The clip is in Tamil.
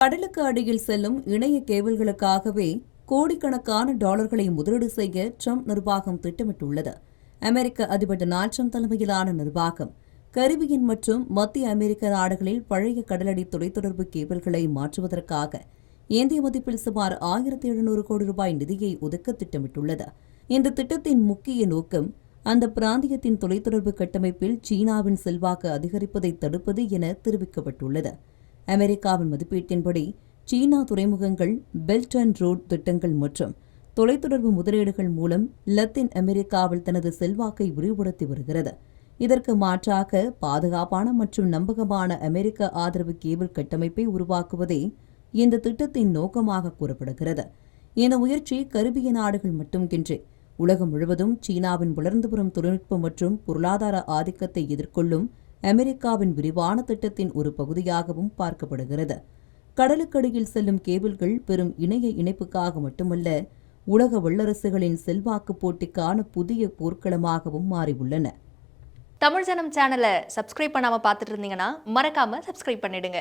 கடலுக்கு அடியில் செல்லும் இணைய கேபிள்களுக்காகவே கோடிக்கணக்கான டாலர்களை முதலீடு செய்ய ட்ரம்ப் நிர்வாகம் திட்டமிட்டுள்ளது. அமெரிக்க அதிபர் டொனால்ட் ட்ரம்ப் தலைமையிலான நிர்வாகம் கரிபியன் மற்றும் மத்திய அமெரிக்க நாடுகளில் பழைய கடலடி தொலைத்தொடர்பு கேபிள்களை மாற்றுவதற்காக இந்திய மதிப்பில் சுமார் 1700 கோடி ரூபாய் நிதியை ஒதுக்க திட்டமிட்டுள்ளது. இந்த திட்டத்தின் முக்கிய நோக்கம் அந்த பிராந்தியத்தின் தொலைத்தொடர்பு கட்டமைப்பில் சீனாவின் செல்வாக்கு அதிகரிப்பதை தடுப்பது என தெரிவிக்கப்பட்டுள்ளது. அமெரிக்காவின் மதிப்பீட்டின்படி சீனா துறைமுகங்கள், பெல்ட் அண்ட் ரோட் திட்டங்கள் மற்றும் தொலைத்தொடர்பு முதலீடுகள் மூலம் லத்தீன் அமெரிக்காவில் தனது செல்வாக்கை விரிவுபடுத்தி வருகிறது. இதற்கு மாற்றாக பாதுகாப்பான மற்றும் நம்பகமான அமெரிக்க ஆதரவு கேபிள் கட்டமைப்பை உருவாக்குவதே இந்த திட்டத்தின் நோக்கமாக கூறப்படுகிறது. இந்த முயற்சி கரிபிய நாடுகள் மட்டுமின்றி உலகம் முழுவதும் சீனாவின் வளர்ந்து வரும் தொழில்நுட்ப மற்றும் பொருளாதார ஆதிக்கத்தை எதிர்கொள்ளும் அமெரிக்காவின் விரிவான திட்டத்தின் ஒரு பகுதியாகவும் பார்க்கப்படுகிறது. கடலுக்கடியில் செல்லும் கேபிள்கள் பெரும் இணைய இணைப்புக்காக மட்டுமல்ல, உலக வல்லரசுகளின் செல்வாக்கு போட்டிக்கான புதிய போர்க்களமாகவும் மாறியுள்ளன. தமிழ் ஜனம் சேனலை சப்ஸ்கிரைப் பண்ணாம பார்த்துட்டு இருந்தீங்கன்னா மறக்காம சப்ஸ்கிரைப் பண்ணிடுங்க.